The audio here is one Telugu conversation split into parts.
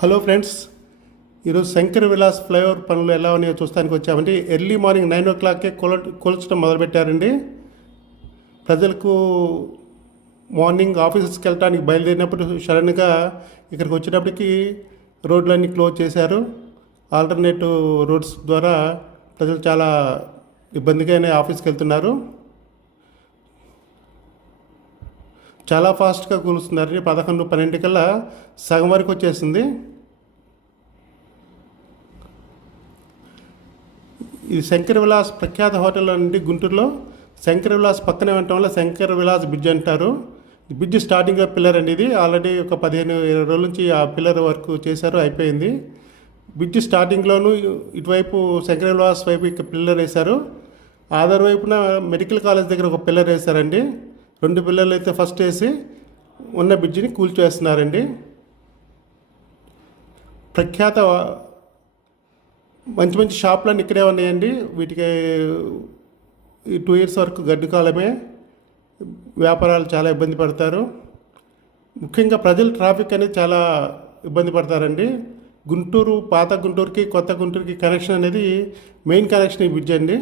హలో ఫ్రెండ్స్ ఈరోజు శంకర్ విలాస్ ఫ్లైఓవర్ పనులు ఎలా ఉన్నాయో చూస్తానికి వచ్చామండి. ఎర్లీ మార్నింగ్ నైన్ ఓ క్లాక్కే కొల కొలచడం మొదలుపెట్టారండి. ప్రజలకు మార్నింగ్ ఆఫీసెస్కి వెళ్ళడానికి బయలుదేరినప్పుడు సడన్గా ఇక్కడికి వచ్చేటప్పటికి రోడ్లన్నీ క్లోజ్ చేశారు. ఆల్టర్నేటివ్ రోడ్స్ ద్వారా ప్రజలు చాలా ఇబ్బందిగానే ఆఫీస్కి వెళ్తున్నారు. చాలా ఫాస్ట్గా కూలుస్తున్నారు పదకొండు పన్నెండు కల్లా సగం వరకు వచ్చేసింది. ఇది శంకర విలాస్ ప్రఖ్యాత హోటల్ అండి గుంటూరులో. శంకర విలాస్ పక్కనే ఉండటం వల్ల శంకర విలాస్ బ్రిడ్జ్ అంటారు. ఈ బ్రిడ్జ్ స్టార్టింగ్లో పిల్లర్ అండి ఇది. ఆల్రెడీ ఒక పదిహేను ఇరవై రోజుల నుంచి ఆ పిల్లర్ వర్క్ చేశారు అయిపోయింది. బ్రిడ్జ్ స్టార్టింగ్లోనూ ఇటువైపు శంకర విలాస్ వైపు ఇక్కడ పిల్లర్ వేశారు. ఆధార్ వైపున మెడికల్ కాలేజ్ దగ్గర ఒక పిల్లర్ వేశారండి. రెండు పిల్లర్లు అయితే ఫస్ట్ వేసి ఉన్న బ్రిడ్జిని కూల్చేస్తున్నారండి. ప్రఖ్యాత మంచి మంచి షాపులన్నీ ఇక్కడే ఉన్నాయండి. వీటికి ఈ టూ ఇయర్స్ వరకు గడ్డు కాలమే. వ్యాపారాలు చాలా ఇబ్బంది పడతారు. ముఖ్యంగా ప్రజలు ట్రాఫిక్ అనేది చాలా ఇబ్బంది పడతారండి. గుంటూరు పాత గుంటూరుకి కొత్త గుంటూరుకి కనెక్షన్ అనేది మెయిన్ కనెక్షన్ ఈ బ్రిడ్జ్ అండి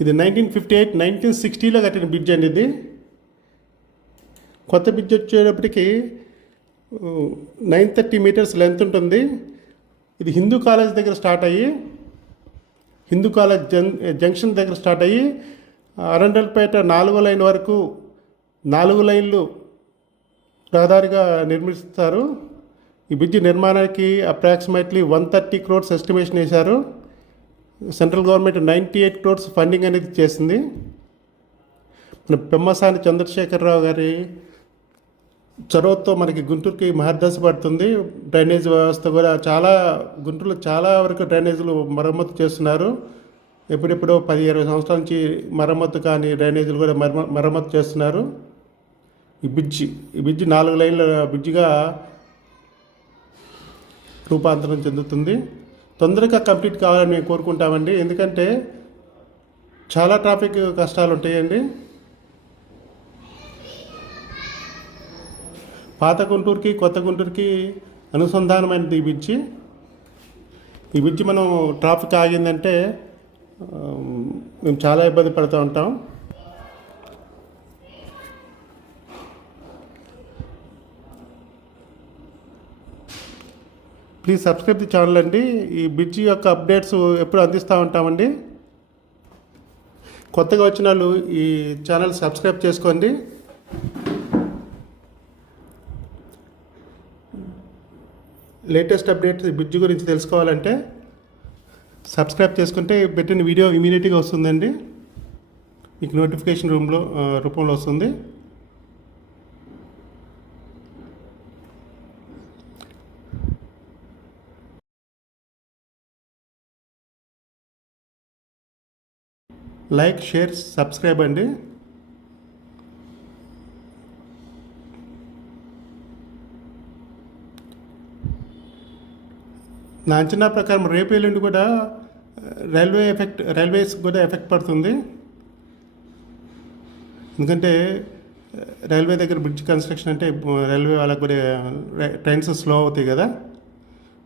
ఇది నైన్టీన్ ఫిఫ్టీ ఎయిట్ నైన్టీన్ సిక్స్టీలో కట్టిన బ్రిడ్జ్ అండి ఇది. కొత్త బ్రిడ్జ్ వచ్చేటప్పటికి నైన్ థర్టీ మీటర్స్ లెంత్ ఉంటుంది. ఇది హిందూ కాలేజ్ దగ్గర స్టార్ట్ అయ్యి హిందూ కాలేజ్ జం జంక్షన్ దగ్గర స్టార్ట్ అయ్యి అరండల్పేట నాలుగో లైన్ వరకు నాలుగు లైన్లు రహదారిగా నిర్మిస్తారు. ఈ బ్రిడ్జ్ నిర్మాణానికి approximately one thirty crores estimation వేశారు. Central government ninety eight crores funding అనేది చేసింది. మన పెమ్మసాని చంద్రశేఖరరావు గారి చొరవతో మనకి గుంటూరుకి మహర్దశ పడుతుంది. డ్రైనేజ్ వ్యవస్థ కూడా చాలా గుంటూరులో చాలా వరకు డ్రైనేజీలు మరమ్మతు చేస్తున్నారు. ఎప్పుడెప్పుడో పది ఇరవై సంవత్సరాల నుంచి మరమ్మతు కానీ డ్రైనేజీలు కూడా మరమ్మ మరమ్మతు చేస్తున్నారు. ఈ బ్రిడ్జి ఈ బ్రిడ్జి నాలుగు లైన్ల బ్రిడ్జిగా రూపాంతరం చెందుతుంది. తొందరగా కంప్లీట్ కావాలని మేము కోరుకుంటామండి. ఎందుకంటే చాలా ట్రాఫిక్ కష్టాలు ఉంటాయండి పాత గుంటూరుకి కొత్త గుంటూరుకి అనుసంధానమైనది ఈ బ్రిడ్జి. ఈ బ్రిడ్జి మనం ట్రాఫిక్ ఆగిందంటే మేము చాలా ఇబ్బంది పడుతూ ఉంటాం. ప్లీజ్ సబ్స్క్రైబ్ ది ఛానల్ అండి. ఈ బ్రిడ్జి యొక్క అప్డేట్స్ ఎప్పుడు అందిస్తూ ఉంటామండి. కొత్తగా వచ్చిన వాళ్ళు ఈ ఛానల్ సబ్స్క్రైబ్ చేసుకోండి. లేటెస్ట్ అప్డేట్స్ బ్రిడ్జ్ గురించి తెలుసుకోవాలంటే సబ్స్క్రైబ్ చేసుకుంటే పెట్టిన వీడియో ఇమీడియట్గా వస్తుందండి. మీకు నోటిఫికేషన్ రూమ్లో రూపంలో వస్తుంది. లైక్ షేర్ సబ్స్క్రైబ్ అండి. నా అంచనా ప్రకారం రేపు ఎల్లుండి కూడా రైల్వే ఎఫెక్ట్ రైల్వేస్ కూడా ఎఫెక్ట్ పడుతుంది. ఎందుకంటే రైల్వే దగ్గర బ్రిడ్జ్ కన్స్ట్రక్షన్ అంటే రైల్వే వాళ్ళకి కూడా ట్రైన్స్ స్లో అవుతాయి కదా.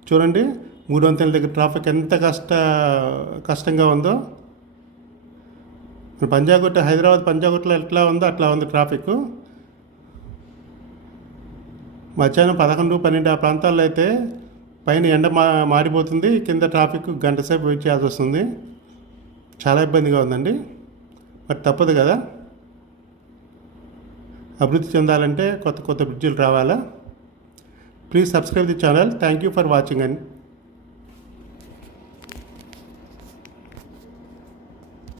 చూడండి మూడు వంతెల దగ్గర ట్రాఫిక్ ఎంత కష్ట కష్టంగా ఉందో. ఇప్పుడు పంజాగుట్ట హైదరాబాద్ పంజాగుట్టలో ఎట్లా ఉందో అట్లా ఉంది ట్రాఫిక్ మధ్యాహ్నం పదకొండు పన్నెండు ఆ ప్రాంతాల్లో అయితే పైన ఎండ మా మారిపోతుంది. కింద ట్రాఫిక్ గంట సేపు వెయిట్ చేయాల్సి వస్తుంది. చాలా ఇబ్బందిగా ఉందండి. మరి తప్పదు కదా. అభివృద్ధి చెందాలంటే కొత్త కొత్త బ్రిడ్జిలు రావాలా. Please subscribe the channel. Thank you for watching అండి